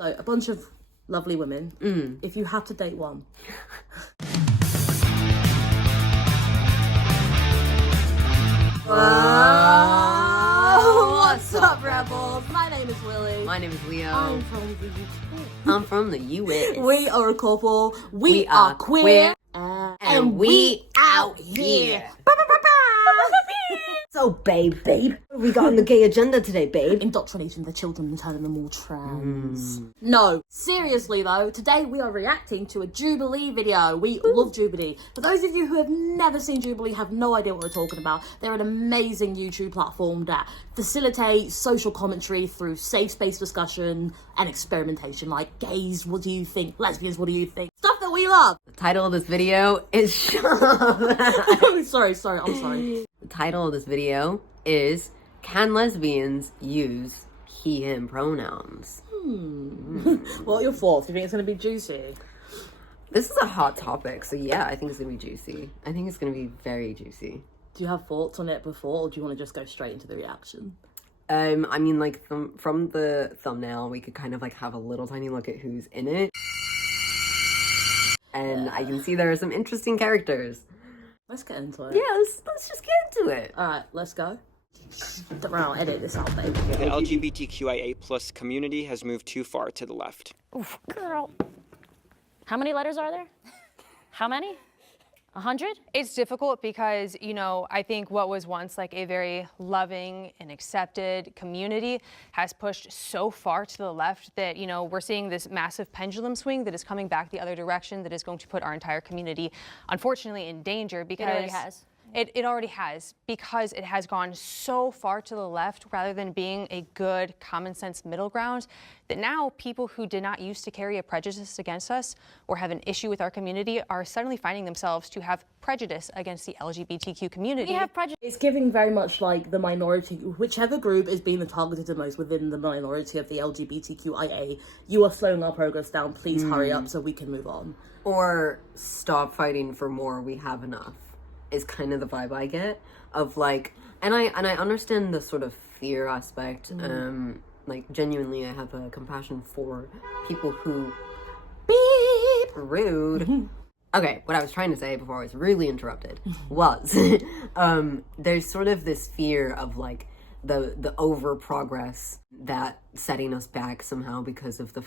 So, a bunch of lovely women. If you had to date one. What's up, Rebels? My name is Willie. My name is Leo. I'm from the UK. I'm from the US. We are a couple. We are queer. And we out here. So, babe, what we got on the gay agenda today, babe? Indoctrinating the children and turning them all trans. No, seriously though, today we are reacting to a Jubilee video. We love Jubilee. For those of you who have never seen Jubilee, have no idea what we're talking about, they're an amazing YouTube platform that facilitates social commentary through safe space discussion and experimentation. Like, gays, what do you think? Lesbians, what do you think? Stuff that we love. The title of this video is... sorry, I'm sorry. The title of this video is, Can Lesbians Use He, Him Pronouns? What are your thoughts? Do you think it's going to be juicy? This is a hot topic, so yeah, I think it's going to be juicy. I think it's going to be very juicy. Do you have thoughts on it before, or do you want to just go straight into the reaction? I mean, like, from the thumbnail, we could kind of, like, have a little tiny look at who's in it. And I can see there are some interesting characters. Let's get into it. Yeah, let's just get into it. Alright, let's go. I'll edit this out, baby. The LGBTQIA plus community has moved too far to the left. Oof, girl. How many letters are there? How many? 100? It's difficult because, you know, I think what was once like a very loving and accepted community has pushed so far to the left that, you know, we're seeing this massive pendulum swing that is coming back the other direction that is going to put our entire community, unfortunately, in danger because... It already has. It already has, because it has gone so far to the left rather than being a good common sense middle ground that now people who did not used to carry a prejudice against us or have an issue with our community are suddenly finding themselves to have prejudice against the LGBTQ community. We have prejudice. It's giving very much like the minority, whichever group is being targeted the most within the minority of the LGBTQIA, you are slowing our progress down. Please hurry up so we can move on. Or stop fighting for more, we have enough. Is kind of the vibe I get of like, and I understand the sort of fear aspect. Like genuinely, I have a compassion for people who beep rude. Okay, what I was trying to say before I was really interrupted was, there's sort of this fear of like the over progress that setting us back somehow because of the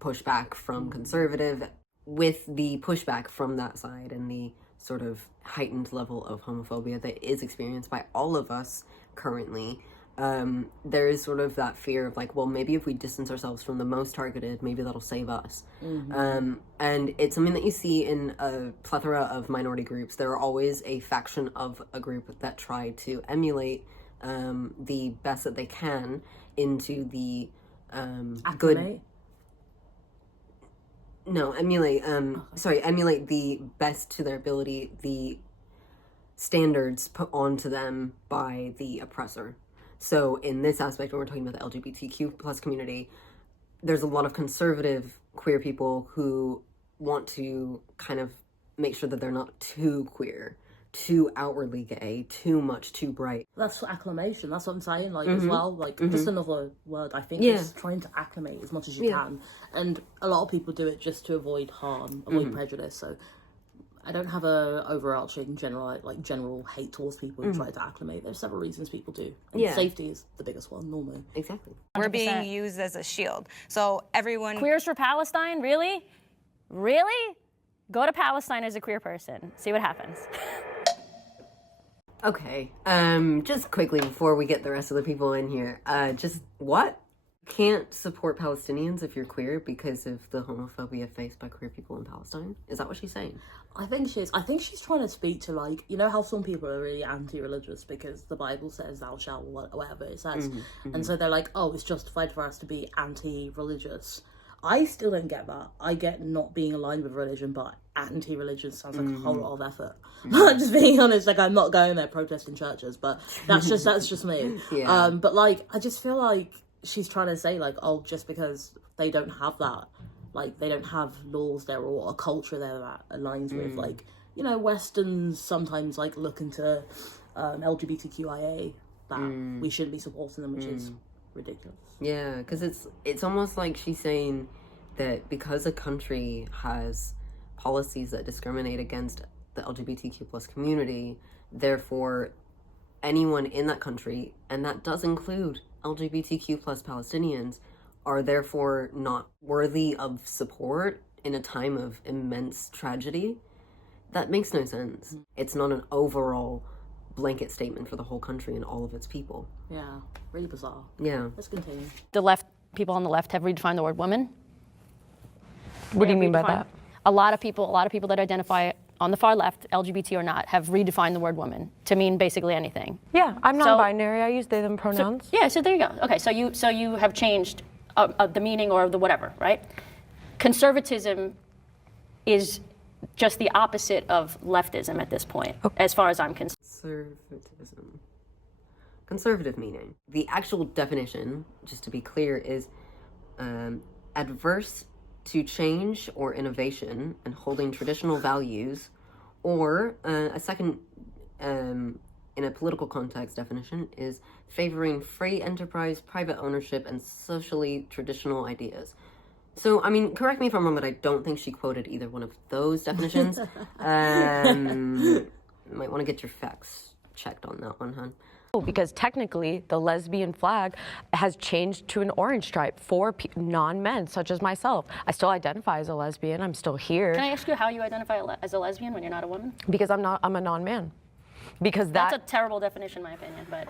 pushback from conservative, with the pushback from that side and the sort of heightened level of homophobia that is experienced by all of us currently. There is sort of that fear of like, well, maybe if we distance ourselves from the most targeted, maybe that'll save us. And it's something that you see in a plethora of minority groups. There are always a faction of a group that try to emulate the best that they can into the good... No, emulate the best to their ability, the standards put onto them by the oppressor. So in this aspect, when we're talking about the LGBTQ plus community, there's a lot of conservative queer people who want to kind of make sure that they're not too queer, too outwardly gay, too much, too bright. That's acclamation. That's what I'm saying. Like as well, like just another word. I think is trying to acclimate as much as you can, and a lot of people do it just to avoid harm, avoid prejudice. So I don't have a overarching general hate towards people who try to acclimate. There's several reasons people do. And safety is the biggest one normally. Exactly. We're being used as a shield. So everyone... Queers for Palestine? Really? Really? Go to Palestine as a queer person. See what happens. Okay, just quickly before we get the rest of the people in here, just what? Can't support Palestinians if you're queer because of the homophobia faced by queer people in Palestine? Is that what she's saying? I think she's trying to speak to, like, you know how some people are really anti-religious because the Bible says thou shalt, whatever it says. And so they're like, oh, it's justified for us to be anti-religious. I still don't get that. I get not being aligned with religion, but anti-religion sounds like a whole lot of effort. Just being honest, like I'm not going there protesting churches, but that's just me. But like, I just feel like she's trying to say like, oh, just because they don't have that, like they don't have laws there or a culture there that aligns with like, you know, Westerns sometimes like look into LGBTQIA that we shouldn't be supporting them, which is ridiculous. Yeah, because it's almost like she's saying that because a country has policies that discriminate against the LGBTQ plus community, therefore anyone in that country, and that does include LGBTQ plus Palestinians, are therefore not worthy of support in a time of immense tragedy. That makes no sense. It's not an overall blanket statement for the whole country and all of its people. Yeah, really bizarre. Yeah. Let's continue. The left, people on the left have redefined the word woman. What do you mean by that? A lot of people that identify on the far left, LGBT or not, have redefined the word woman to mean basically anything. Yeah, I'm non-binary. I use they, them pronouns. So there you go. Okay, so you have changed the meaning or the whatever, right? Conservatism is just the opposite of leftism at this point, as far as I'm concerned. Conservative meaning. The actual definition, just to be clear, is adverse to change or innovation and holding traditional values, or a second, in a political context definition, is favoring free enterprise, private ownership, and socially traditional ideas. So, I mean, correct me if I'm wrong, but I don't think she quoted either one of those definitions. Might want to get your facts checked on that one, hon. Because technically, the lesbian flag has changed to an orange stripe for non-men, such as myself. I still identify as a lesbian. I'm still here. Can I ask you how you identify as a lesbian when you're not a woman? Because I'm a non-man. Because that's a terrible definition, in my opinion, but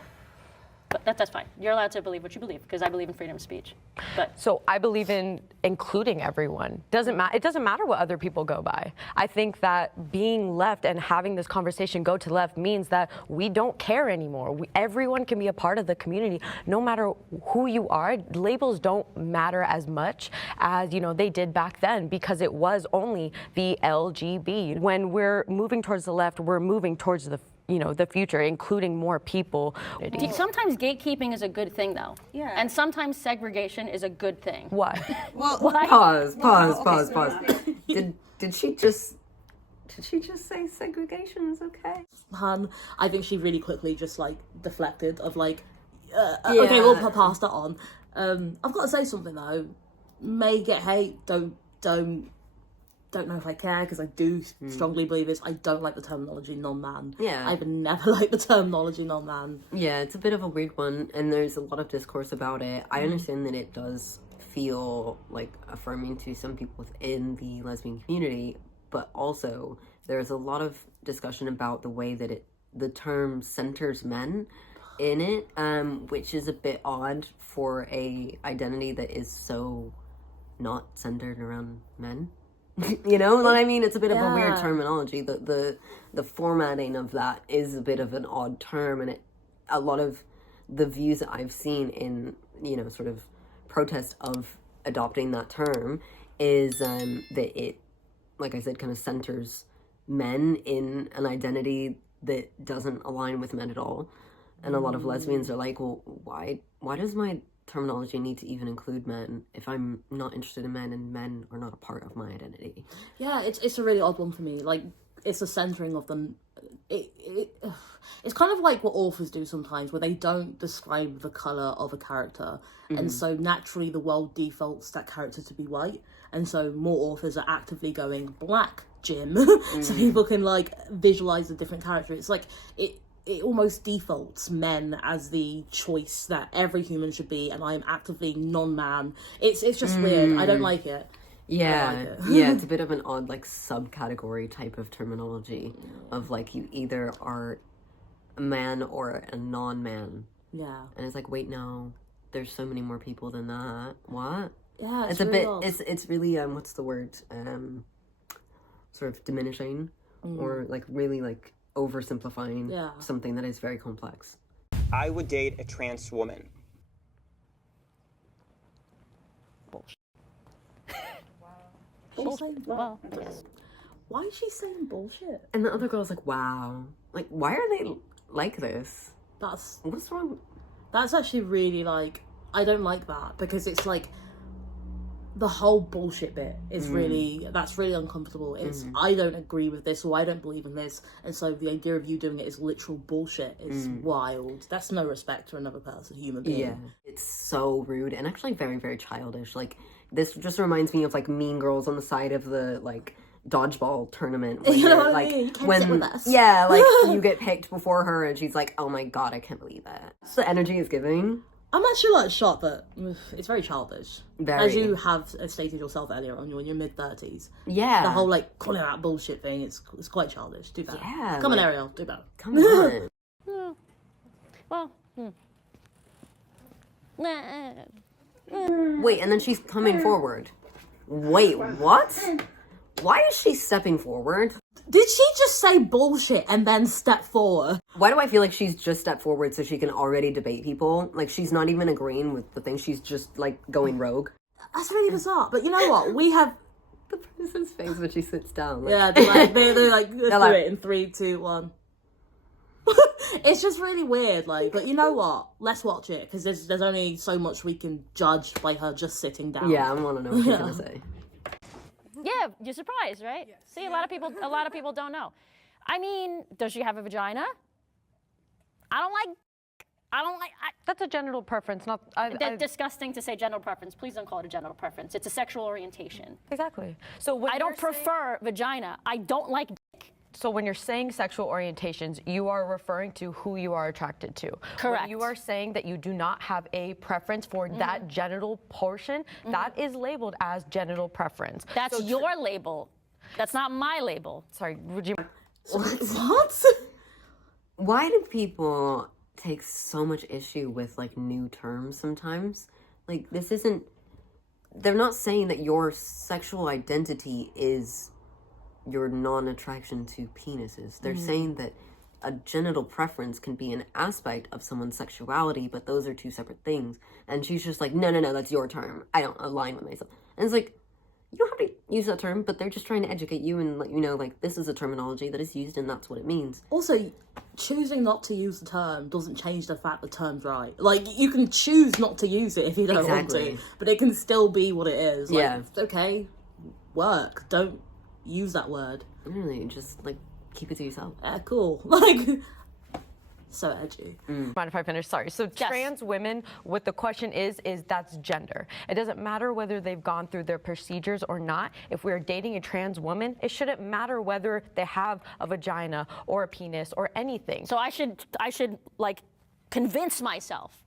that's fine. You're allowed to believe what you believe, because I believe in freedom of speech. But so I believe in including everyone. It doesn't matter what other people go by. I think that being left and having this conversation go to left means that we don't care anymore. Everyone can be a part of the community, no matter who you are. Labels don't matter as much as they did back then, because it was only the LGB. When we're moving towards the left, we're moving towards the future, including more people. Sometimes gatekeeping is a good thing, though. Yeah. And sometimes segregation is a good thing. Why? Well, Pause. Did she just say segregation is okay? Han, I think she really quickly just deflected of okay, we'll pass that on. I've got to say something though. May get hate. Don't know if I care, because I do strongly believe this. I don't like the terminology non-man. Yeah. I've never liked the terminology non-man. Yeah, it's a bit of a weird one, and there's a lot of discourse about it. I understand that it does feel affirming to some people within the lesbian community, but also there's a lot of discussion about the way that the term centers men in it, which is a bit odd for a identity that is so not centered around men. You know what I mean? It's a bit of a weird terminology. The formatting of that is a bit of an odd term, and a lot of the views that I've seen in sort of protest of adopting that term is that it, like I said, kind of centers men in an identity that doesn't align with men at all. And a lot of lesbians are like, well, why does my terminology need to even include men if I'm not interested in men and men are not a part of my identity? Yeah, it's a really odd one for me. It's a centering of them. It's kind of like what authors do sometimes, where they don't describe the colour of a character, and so naturally the world defaults that character to be white, and so more authors are actively going black Jim so people can visualise a different character. It's it almost defaults men as the choice that every human should be, and I am actively non-man. It's just weird. I don't like it. Yeah, yeah, it's a bit of an odd subcategory type of terminology of you either are a man or a non-man. Yeah. And it's wait, no, there's so many more people than that. What? Yeah, it's really a bit odd. it's really what's the word? Sort of diminishing or really oversimplifying something that is very complex. I would date a trans woman. Well, yes. Why is she saying bullshit? And the other girl's wow. Why are they like this? What's wrong? That's actually really I don't like that, because it's the whole bullshit bit is that's really uncomfortable. It's I don't agree with this, or I don't believe in this, and so the idea of you doing it is literal bullshit. It's wild. That's no respect for another person, human being. Yeah, it's so rude and actually very, very childish. Like, this just reminds me of like Mean Girls on the side of the like dodgeball tournament. You know what like, I mean? You can't sit with us. Yeah, like you get picked before her, and she's like, "Oh my god, I can't believe that." So the energy is giving. I'm actually like shocked, but it's very childish. Very. As you have stated yourself earlier on, you're in your mid-30s. Yeah. The whole like calling out bullshit thing, it's quite childish. Do better. Yeah. Come on, Arielle, do better. Come on. Well, Wait, and then she's coming forward. Wait, what? Why is she stepping forward? Did she just say bullshit and then step forward? Why do I feel like she's just stepped forward so she can already debate people? Like, she's not even agreeing with the thing. She's just, like, going rogue. That's really bizarre. But you know what? We have... The person's face when she sits down. Like, Yeah, they're like, let's do like- it in 3, 2, 1. It's just really weird, like, but you know what? Let's watch it, because there's only so much we can judge by her just sitting down. yeah, I want to know what she's going to say. yeah, you're surprised, right? Yes. See, a lot of people don't know. I mean, does she have a vagina? I don't like. That's a genital preference, not. That's disgusting to say genital preference. Please don't call it a genital preference. It's a sexual orientation. Exactly. So when I don't prefer vagina. I don't like dick. So when you're saying sexual orientations, you are referring to who you are attracted to. Correct. When you are saying that you do not have a preference for that genital portion, that is labeled as genital preference. That's your label. That's not my label. Sorry, would you? What? Why do people take so much issue with, like, new terms sometimes? Like, this isn't... They're not saying that your sexual identity is your non-attraction to penises. They're saying that a genital preference can be an aspect of someone's sexuality, but those are two separate things. And she's just like, no, that's your term. I don't align with myself. And it's like, you don't have to use that term, but they're just trying to educate you and let you know, like, this is a terminology that is used and that's what it means. Also, choosing not to use the term doesn't change the fact the term's right. Like, you can choose not to use it if you don't want to, but it can still be what it is. Like, Yeah. it's okay. Work. Don't use that word. Really, just, like, keep it to yourself. Yeah, cool. Like, so edgy. Mind if I finish? Sorry. So trans women, what the question is that's gender. It doesn't matter whether they've gone through their procedures or not. If we're dating a trans woman, it shouldn't matter whether they have a vagina or a penis or anything. So I should like convince myself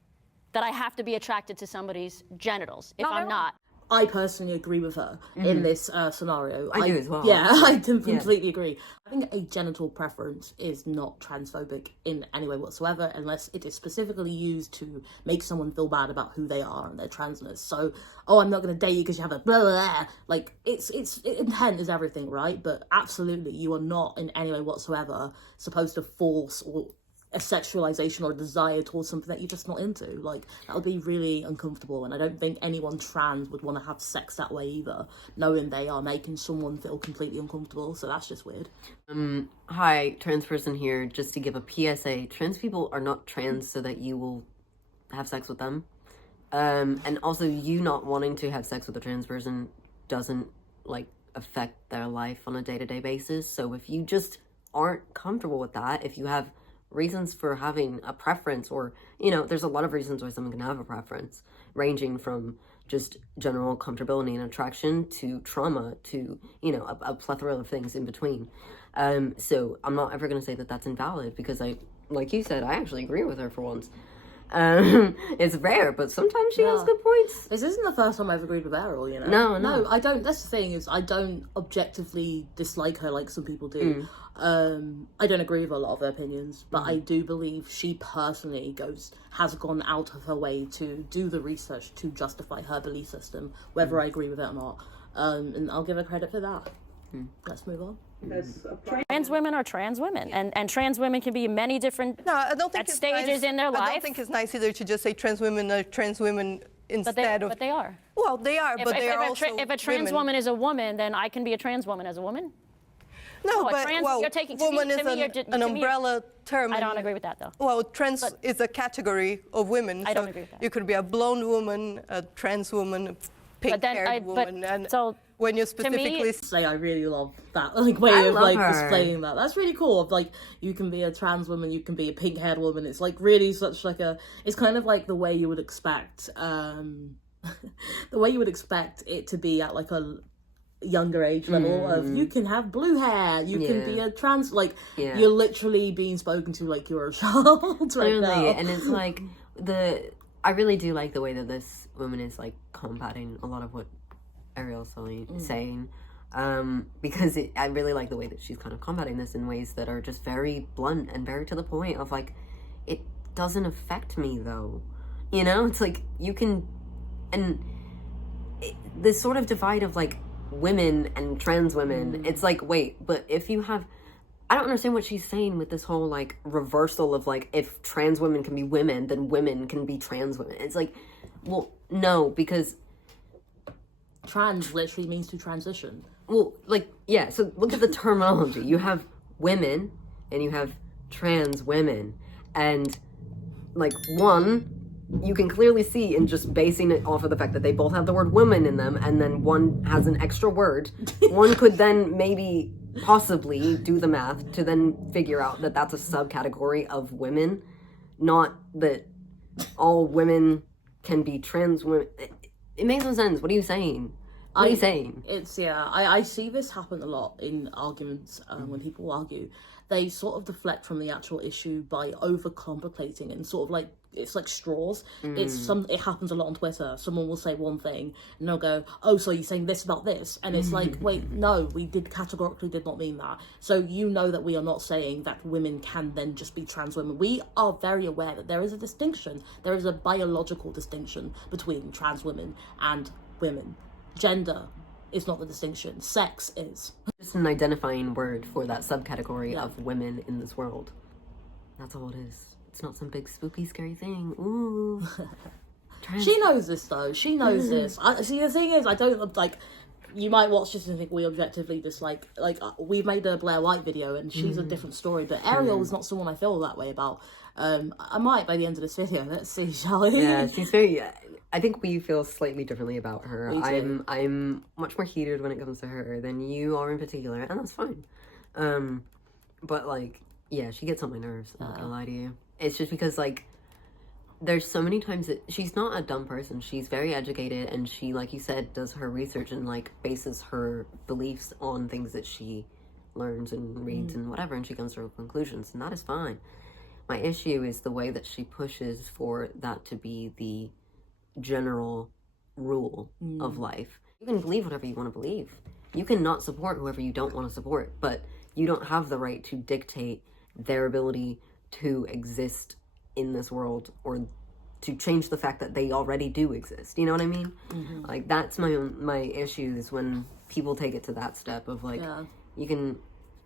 that I have to be attracted to somebody's genitals if I'm not. I personally agree with her in this scenario. I do as well. Yeah, I completely agree. I think a genital preference is not transphobic in any way whatsoever unless it is specifically used to make someone feel bad about who they are and their transness. So, I'm not going to date you because you have a blah, blah, blah. Like, it's intent is everything, right? But absolutely, you are not in any way whatsoever supposed to force or a sexualization or a desire towards something that you're just not into. Like, that would be really uncomfortable, and I don't think anyone trans would want to have sex that way either, knowing they are making someone feel completely uncomfortable. So that's just weird. Hi, trans person here, just to give a PSA. Trans people are not trans so that you will have sex with them. And also, you not wanting to have sex with a trans person doesn't, like, affect their life on a day-to-day basis. So if you just aren't comfortable with that, if you have reasons for having a preference, or, there's a lot of reasons why someone can have a preference, ranging from just general comfortability and attraction to trauma to, a plethora of things in between. So I'm not ever going to say that that's invalid, because like you said, I actually agree with her for once. It's rare, but sometimes she has good points. This isn't the first time I've agreed with Arielle, No, I don't. That's the thing, is I don't objectively dislike her like some people do. I don't agree with a lot of her opinions, but I do believe she personally has gone out of her way to do the research to justify her belief system, whether I agree with it or not. And I'll give her credit for that. Let's move on. Trans women are trans women, and trans women can be many different I don't think stages nice. in their life. I don't think it's nice either to just say trans women are trans women instead of. But they are. Well, they are, but they are also if a trans woman is a woman, then I can be a trans woman as a woman. No, a but trans, well, you're taking, woman to me, is an umbrella term. I don't agree with that, though. Well, trans is a category of women. I don't agree with that. You could be a blonde woman, a trans woman, pink-haired woman. And so when you me, specifically say I really love that way of like her. displaying that. That's really cool. Of like you can be a trans woman, you can be a pink haired woman. It's like really such like a. It's kind of like the way you would expect, the way you would expect it to be at like a younger age level of you can have blue hair, you can be a trans. Like you're literally being spoken to like you're a child right now. And it's like I really do like the way that this woman is like combating a lot of what Arielle's saying, because I really like the way that she's kind of combating this in ways that are just very blunt and very to the point of like, it doesn't affect me though, you know? It's like you can, and this sort of divide of like women and trans women, it's like, wait, but if you have, I don't understand what she's saying with this whole like reversal of like, if trans women can be women, then women can be trans women. It's like, well, no, because trans literally means to transition. Well, like, yeah, so look at the terminology. You have women and you have trans women. And, like, one, you can clearly see in just basing it off of the fact that they both have the word woman in them, and then one has an extra word. One could then maybe possibly do the math to then figure out that that's a subcategory of women, not that all women can be trans women. It makes no sense. What are you saying? What are you saying? It's, I see this happen a lot in arguments when people argue. They sort of deflect from the actual issue by overcomplicating and sort of like, it's like straws. It happens a lot on Twitter. Someone will say one thing and they'll go, oh, so you're saying this about this? And it's like, wait, no, we categorically did not mean that. So you know that we are not saying that women can then just be trans women. We are very aware that there is a distinction. There is a biological distinction between trans women and women. Gender is not the distinction. Sex is. Just an identifying word for that subcategory of women in this world. That's all it is. It's not some big spooky scary thing. Ooh. She knows this though. She knows this. See, the thing is, I don't like. You might watch this and think we objectively dislike. Like we've made a Blair White video and she's a different story. But Arielle is not someone I feel that way about. I might by the end of this video. Let's see, shall we? Yeah, she's very. I think we feel slightly differently about her. I'm much more heated when it comes to her than you are in particular, and that's fine. But like, yeah, she gets on my nerves. I'm not gonna lie to you. It's just because like, there's so many times that she's not a dumb person. She's very educated, and she, like you said, does her research and like bases her beliefs on things that she learns and reads and whatever, and she comes to her conclusions, and that is fine. My issue is the way that she pushes for that to be the general rule of life. You can believe whatever you want to believe. You can not support whoever you don't want to support, but you don't have the right to dictate their ability to exist in this world or to change the fact that they already do exist. You know what I mean? Like that's my issue is when people take it to that step of like, you can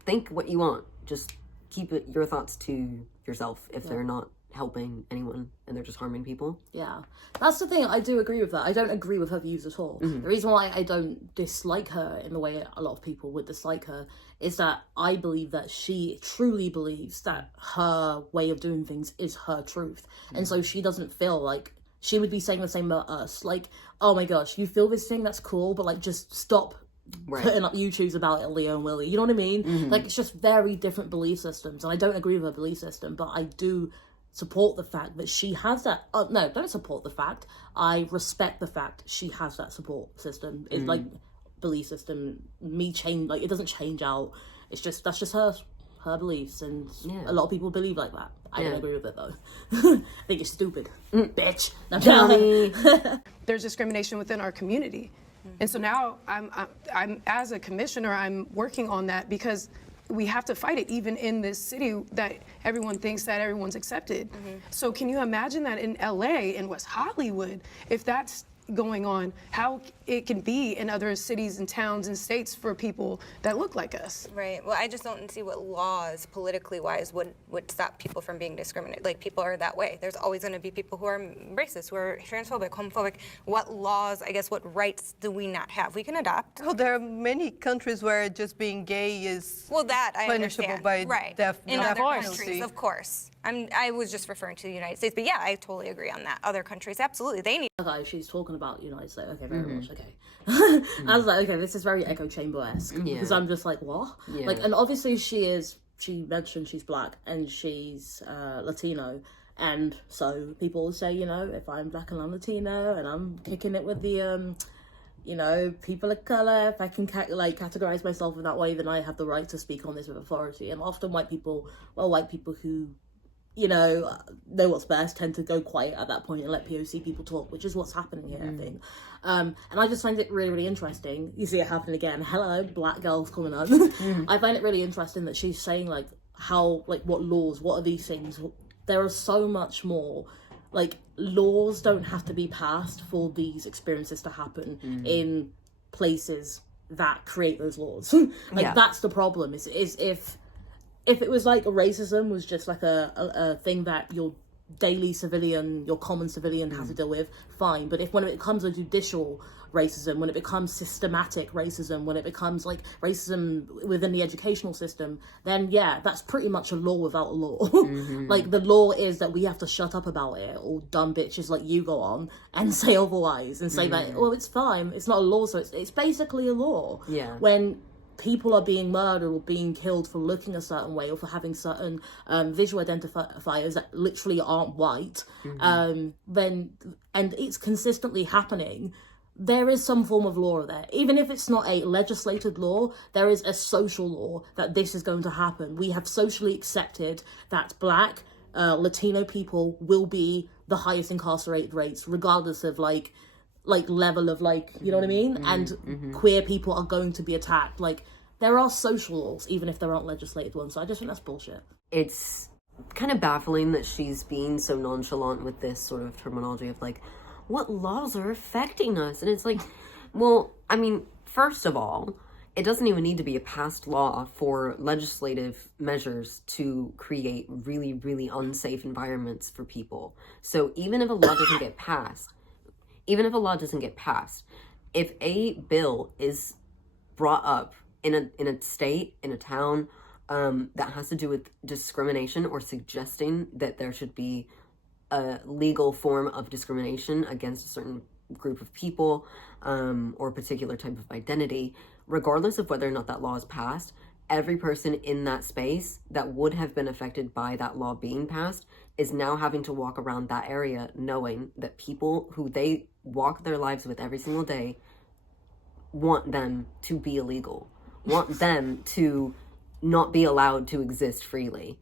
think what you want, just keep your thoughts to yourself if they're not helping anyone and they're just harming people. Yeah, that's the thing. I do agree with that. I don't agree with her views at all. The reason why I don't dislike her in the way a lot of people would dislike her is that I believe that she truly believes that her way of doing things is her truth, and so she doesn't feel like she would be saying the same about us, like, oh my gosh, you feel this thing, that's cool, but like just stop putting up YouTubes about it, Leo and Willie, you know what I mean? Like it's just very different belief systems, and I don't agree with her belief system, but I do support the fact that she has that. No, don't support the fact. I respect the fact she has that support system. It's like belief system. Me change, like it doesn't change out. It's just that's just her beliefs, and a lot of people believe like that. I don't agree with it though. I think it's stupid, bitch. There's discrimination within our community, and so now I'm as a commissioner, I'm working on that because we have to fight it even in this city that everyone thinks that everyone's accepted. So can you imagine that in LA, in West Hollywood, if that's going on, how it can be in other cities and towns and states for people that look like us? Right. Well, I just don't see what laws, politically wise, would stop people from being discriminated. Like, people are that way. There's always going to be people who are racist, who are transphobic, homophobic. What laws, I guess, what rights do we not have? We can adopt. Well, there are many countries where just being gay is that I punishable understand. by death in other penalty. countries, of course. I was just referring to the United States, but yeah, I totally agree on that. Other countries, absolutely, they need. Okay, she's talking about United States. Okay, very much. Okay, I was like, okay, this is very echo chamber-esque because I'm just like, what? Like, and obviously she mentioned she's black and she's Latino, and so people will say, you know, if I'm black and I'm Latino and I'm kicking it with the you know, people of color, if I can categorize myself in that way, then I have the right to speak on this with authority. And often white people who, you know what's best, tend to go quiet at that point and let POC people talk, which is what's happening here, I think. And I just find it really, really interesting. You see it happen again. Hello, black girls coming up. I find it really interesting that she's saying, like, how, like, what laws, what are these things? There are so much more. Like, laws don't have to be passed for these experiences to happen in places that create those laws. That's the problem, is if it was like racism was just like a thing that your daily civilian, your common civilian has to deal with, fine. But when it comes to judicial racism, when it becomes systematic racism, when it becomes like racism within the educational system, then yeah, that's pretty much a law without a law. Like, the law is that we have to shut up about it, or dumb bitches like you go on and say otherwise and say that, well, it's fine, it's not a law, so it's basically a law. When people are being murdered or being killed for looking a certain way or for having certain visual identifiers that literally aren't white, then, and it's consistently happening, there is some form of law there. Even if it's not a legislated law, there is a social law that this is going to happen. We have socially accepted that black, Latino people will be the highest incarcerated rates, regardless of like level of, like, you know what I mean? And queer people are going to be attacked. Like, there are social laws, even if there aren't legislated ones. So I just think that's bullshit. It's kind of baffling that she's being so nonchalant with this sort of terminology of, like, what laws are affecting us? And it's like, well, I mean, first of all, it doesn't even need to be a passed law for legislative measures to create really, really unsafe environments for people. So even if a law doesn't get passed, if a bill is brought up in a state, in a town, that has to do with discrimination or suggesting that there should be a legal form of discrimination against a certain group of people, or a particular type of identity, regardless of whether or not that law is passed, every person in that space that would have been affected by that law being passed is now having to walk around that area knowing that people who they walk their lives with every single day want them to be illegal, want them to not be allowed to exist freely.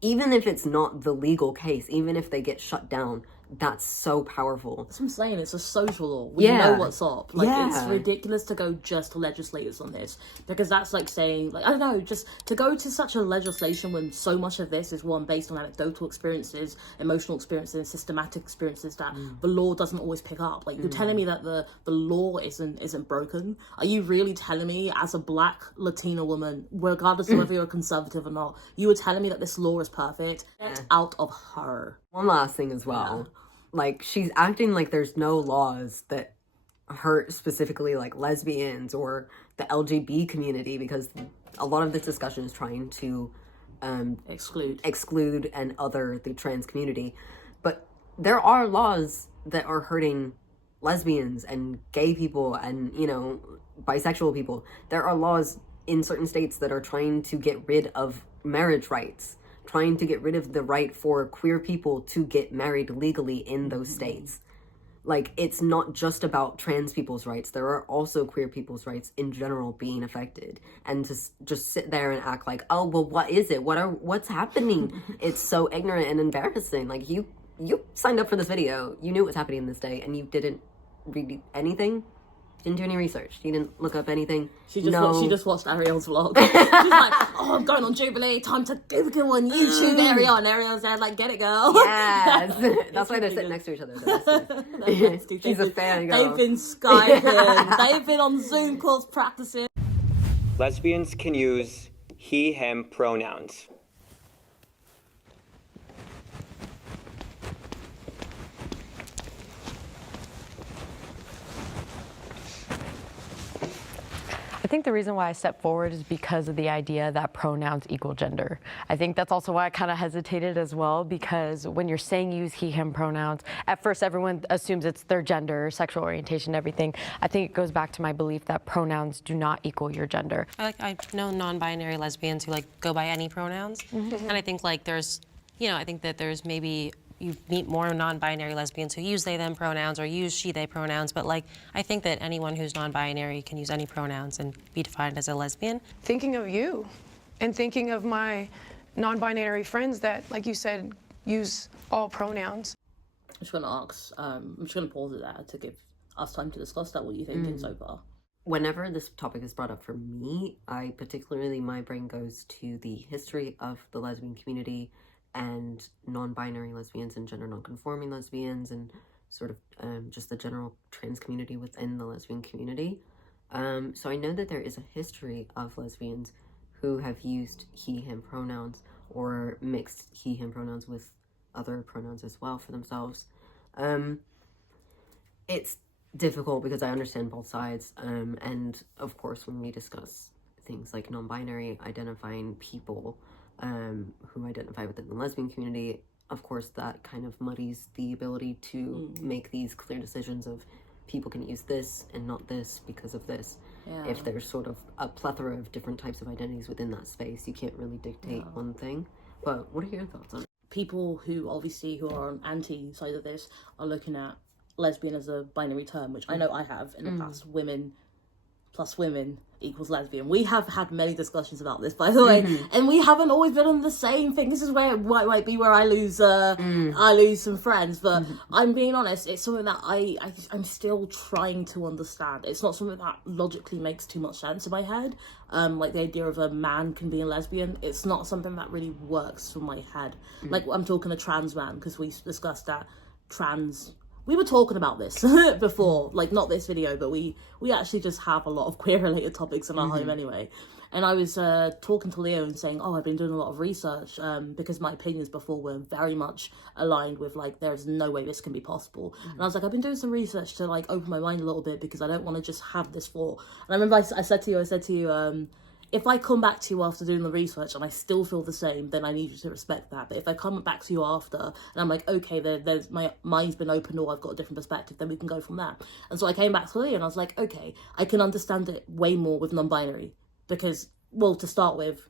Even if it's not the legal case, even if they get shut down, that's so powerful. That's what I'm saying, it's a social law. We know what's up. Like, it's ridiculous to go just to legislators on this, because that's like saying, like, I don't know, just to go to such a legislation when so much of this is one based on anecdotal experiences, emotional experiences, systematic experiences that the law doesn't always pick up. Like, you're telling me that the law isn't broken? Are you really telling me, as a black Latina woman, regardless of whether you're a conservative or not, you were telling me that this law is perfect? Get out of her. One last thing as well. Like, she's acting like there's no laws that hurt specifically, like, lesbians or the LGBT community, because a lot of this discussion is trying to exclude and other the trans community. But there are laws that are hurting lesbians and gay people and, you know, bisexual people. There are laws in certain states that are trying to get rid of marriage rights, trying to get rid of the right for queer people to get married legally in those states. Like, it's not just about trans people's rights. There are also queer people's rights in general being affected. And to just sit there and act like, oh, well, what is it? What's happening? It's so ignorant and embarrassing. Like, you signed up for this video. You knew what was happening this day, and you didn't read anything? Didn't do any research. You didn't look up anything. She just watched Arielle's vlog. She's like, oh, I'm going on Jubilee. Time to Google on YouTube, Arielle. And Arielle's there like, get it, girl. Yes. That's why they're sitting next to each other. She's a fan girl. They've been Skyping. They've been on Zoom calls practicing. Lesbians can use he, him pronouns. I think the reason why I stepped forward is because of the idea that pronouns equal gender. I think that's also why I kind of hesitated as well, because when you're saying use he, him pronouns, at first everyone assumes it's their gender, sexual orientation, everything. I think it goes back to my belief that pronouns do not equal your gender. I know non-binary lesbians who go by any pronouns, and I think there's, I think that there's maybe you meet more non-binary lesbians who use they, them pronouns or use she, they pronouns, but I think that anyone who's non-binary can use any pronouns and be defined as a lesbian. Thinking of you and thinking of my non-binary friends that, like you said, use all pronouns. I'm just going to ask, I'm just going to pause it there to give us time to discuss that. What are you thinking so far? Whenever this topic is brought up for me, my brain goes to the history of the lesbian community and non-binary lesbians and gender non-conforming lesbians and sort of just the general trans community within the lesbian community. So I know that there is a history of lesbians who have used he, him pronouns or mixed he, him pronouns with other pronouns as well for themselves. It's difficult because I understand both sides. And of course, when we discuss things like non-binary identifying people, who identify within the lesbian community, of course that kind of muddies the ability to make these clear decisions of people can use this and not this because of this. If there's sort of a plethora of different types of identities within that space, you can't really dictate one thing. But what are your thoughts on it? People who are on anti side of this are looking at lesbian as a binary term, which I know I have in the past. Women plus women equals lesbian. We have had many discussions about this, by the way, and we haven't always been on the same thing. This is where it might be where I lose some friends, but I'm being honest, it's something that I'm still trying to understand. It's not something that logically makes too much sense in my head. Like the idea of a man can be a lesbian, it's not something that really works for my head. Like I'm talking a trans man, because we discussed that we were talking about this before, like not this video, but we actually just have a lot of queer related topics in our home anyway. And I was talking to Leo and saying, I've been doing a lot of research because my opinions before were very much aligned with there's no way this can be possible. And I was like, I've been doing some research to open my mind a little bit because I don't want to just have this thought. And I remember I said to you, if I come back to you after doing the research and I still feel the same, then I need you to respect that. But if I come back to you after and I'm like, okay, there's my mind's been opened or I've got a different perspective, then we can go from there. And so I came back to Leah and I was like, okay, I can understand it way more with non-binary because, well, to start with,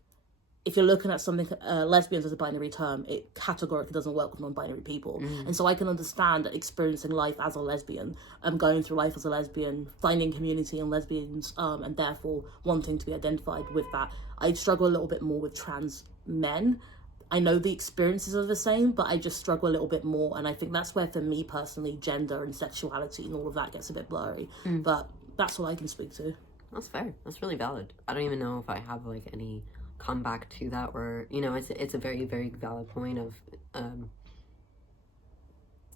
if you're looking at something, lesbians as a binary term, it categorically doesn't work with non-binary people. And so I can understand experiencing life as a lesbian, going through life as a lesbian, finding community in lesbians, and therefore wanting to be identified with that. I struggle a little bit more with trans men. I know the experiences are the same, but I just struggle a little bit more. And I think that's where, for me personally, gender and sexuality and all of that gets a bit blurry. But that's what I can speak to. That's fair. That's really valid. I don't even know if I have any come back to that where it's a very, very valid point of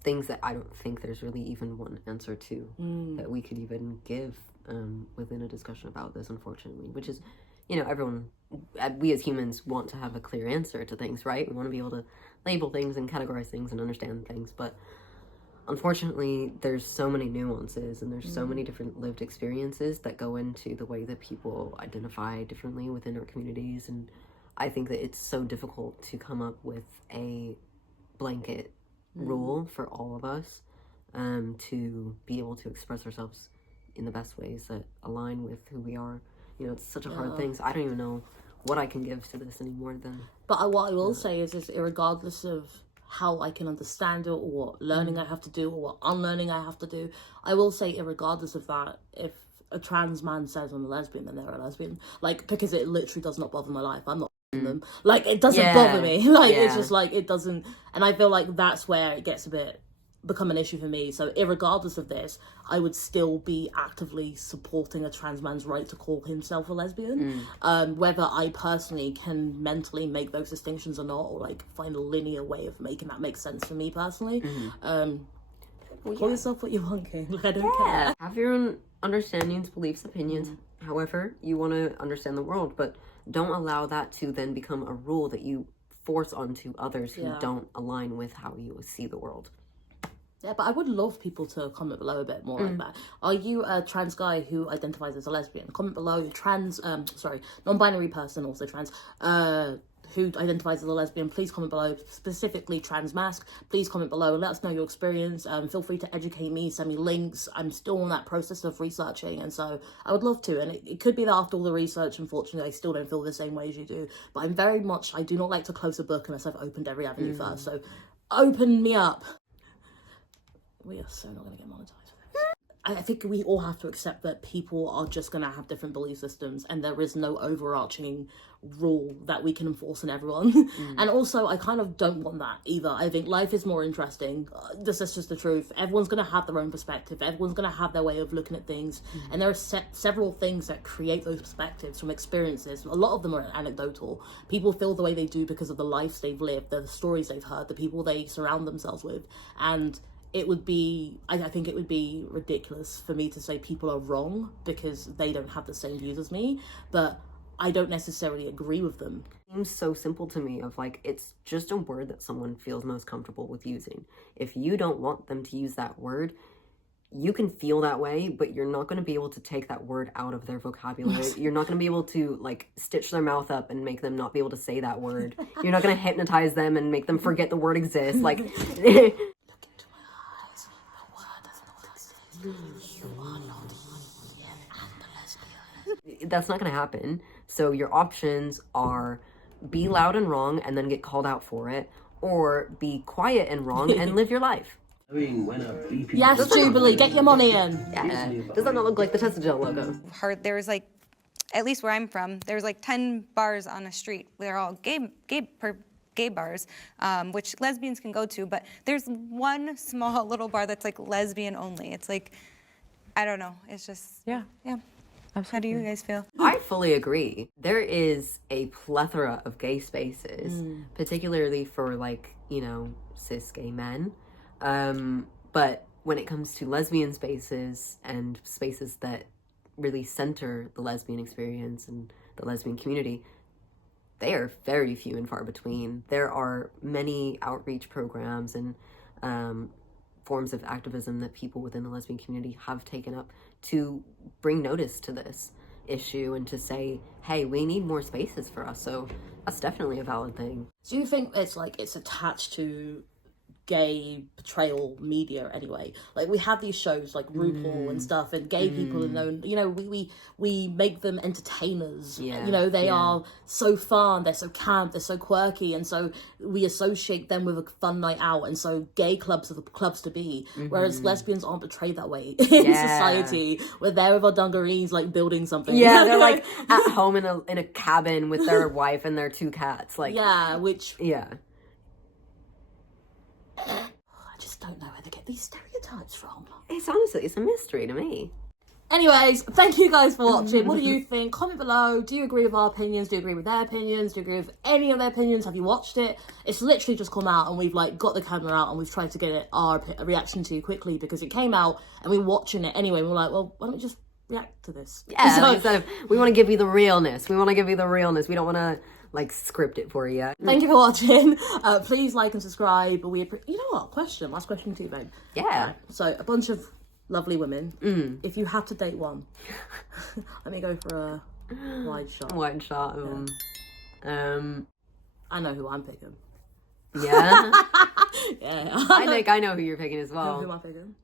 things that I don't think there's really even one answer to that we could even give within a discussion about this, unfortunately, which is everyone, we as humans want to have a clear answer to things, right? We want to be able to label things and categorize things and understand things, but unfortunately there's so many nuances and there's so many different lived experiences that go into the way that people identify differently within our communities, and I think that it's so difficult to come up with a blanket rule for all of us to be able to express ourselves in the best ways that align with who we are. It's such a hard thing, so I don't even know what I can give to this anymore than. But what I will say is regardless of how I can understand it or what learning I have to do or what unlearning I have to do, I will say regardless of that, if a trans man says I'm a lesbian, then they're a lesbian. Because it literally does not bother my life. I'm not them. It doesn't bother me. It's just it doesn't, and I feel like that's where it gets become an issue for me. So irregardless of this, I would still be actively supporting a trans man's right to call himself a lesbian. Whether I personally can mentally make those distinctions or not, or find a linear way of making that make sense for me personally. Call yourself what you want, King. I don't care. Have your own understandings, beliefs, opinions, however you want to understand the world, but don't allow that to then become a rule that you force onto others who don't align with how you see the world. Yeah, but I would love people to comment below a bit more like that. Are you a trans guy who identifies as a lesbian? Comment below. Non-binary person, also trans, who identifies as a lesbian, please comment below. Specifically trans mask, please comment below. Let us know your experience. Feel free to educate me, send me links. I'm still in that process of researching, and so I would love to. And it could be that after all the research, unfortunately, I still don't feel the same way as you do. But I do not like to close a book unless I've opened every avenue first. So open me up. We are so not going to get monetized for this. I think we all have to accept that people are just going to have different belief systems, and there is no overarching rule that we can enforce on everyone. And also, I kind of don't want that either. I think life is more interesting. This is just the truth. Everyone's going to have their own perspective. Everyone's going to have their way of looking at things. And there are several things that create those perspectives from experiences. A lot of them are anecdotal. People feel the way they do because of the lives they've lived, the stories they've heard, the people they surround themselves with. And I think it would be ridiculous for me to say people are wrong because they don't have the same views as me, but I don't necessarily agree with them. It seems so simple to me of like, it's just a word that someone feels most comfortable with using. If you don't want them to use that word, you can feel that way, but you're not going to be able to take that word out of their vocabulary. You're not going to be able to like stitch their mouth up and make them not be able to say that word. You're not going to hypnotize them and make them forget the word exists. Like, that's not going to happen. So your options are be loud and wrong and then get called out for it, or be quiet and wrong and live your life. Yes, Jubilee, get your money in. Yeah. Does that not look like the Testagel logo? There was like, at least where I'm from, there's like 10 bars on a street. They're all gay bars, which lesbians can go to, but there's one small little bar that's like lesbian only. It's like, I don't know. It's just, yeah. Absolutely. How do you guys feel? I fully agree. There is a plethora of gay spaces, particularly for like, cis gay men. But when it comes to lesbian spaces and spaces that really center the lesbian experience and the lesbian community, they are very few and far between. There are many outreach programs and forms of activism that people within the lesbian community have taken up to bring notice to this issue and to say, hey, we need more spaces for us. So that's definitely a valid thing. Do you think it's attached to gay portrayal media anyway? Like, we have these shows like RuPaul and stuff, and gay people are known, we make them entertainers. They are so fun, they're so camp, they're so quirky, and so we associate them with a fun night out, and so gay clubs are the clubs to be, whereas lesbians aren't portrayed that way in society. We're there with our dungarees, like building something. They're like at home in a cabin with their wife and their 2 cats. Like, I just don't know where they get these stereotypes from. It's a mystery to me. Anyways, thank you guys for watching. What do you think? Comment below. Do you agree with our opinions? Do you agree with their opinions? Do you agree with any of their opinions? Have you watched it? It's literally just come out, and we've like got the camera out and we've tried to get our reaction to quickly because it came out and we're watching it anyway. We're like, well, why don't we just react to this? Instead of, we want to give you the realness. We don't want to like script it for you. Thank you for watching. Please like and subscribe. You know what? Last question to you, babe. Yeah. So a bunch of lovely women. If you had to date one, let me go for a wide shot. I know who I'm picking. Yeah. Yeah. I think I know who you're picking as well. Who am I picking?